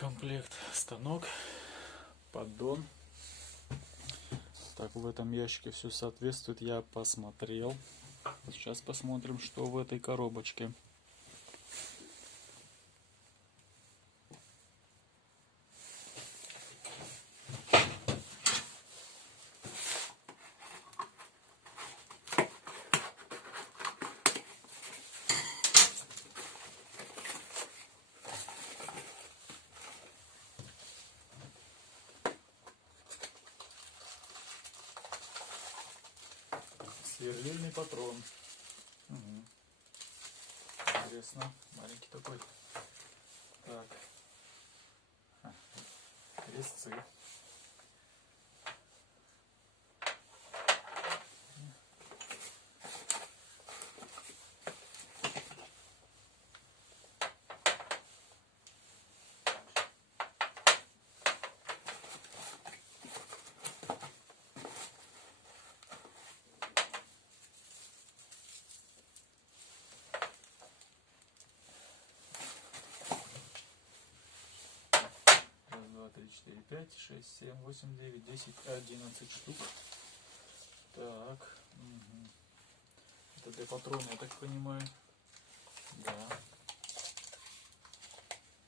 комплект станок, поддон. Так, в этом ящике все соответствует, я посмотрел. Сейчас посмотрим, что в этой коробочке. Сверлильный патрон. Угу. Интересно. Маленький такой. Так. Резцы. Раз, два, три, четыре, пять, шесть, семь, восемь, девять, 10, 11 штук. Так. Угу. Это для патрона, я так понимаю. Да.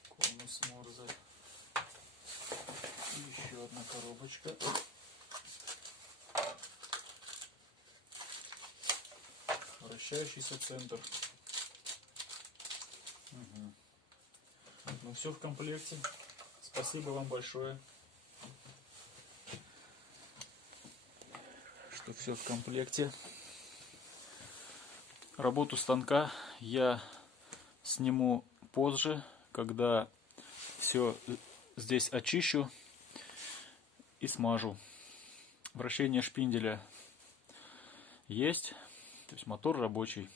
Конус Морзе. И еще одна коробочка. Вращающийся центр. Угу. Ну все в комплекте. Спасибо вам большое, что все в комплекте. Работу станка я сниму позже, когда все здесь очищу и смажу. Вращение шпинделя есть, то есть мотор рабочий.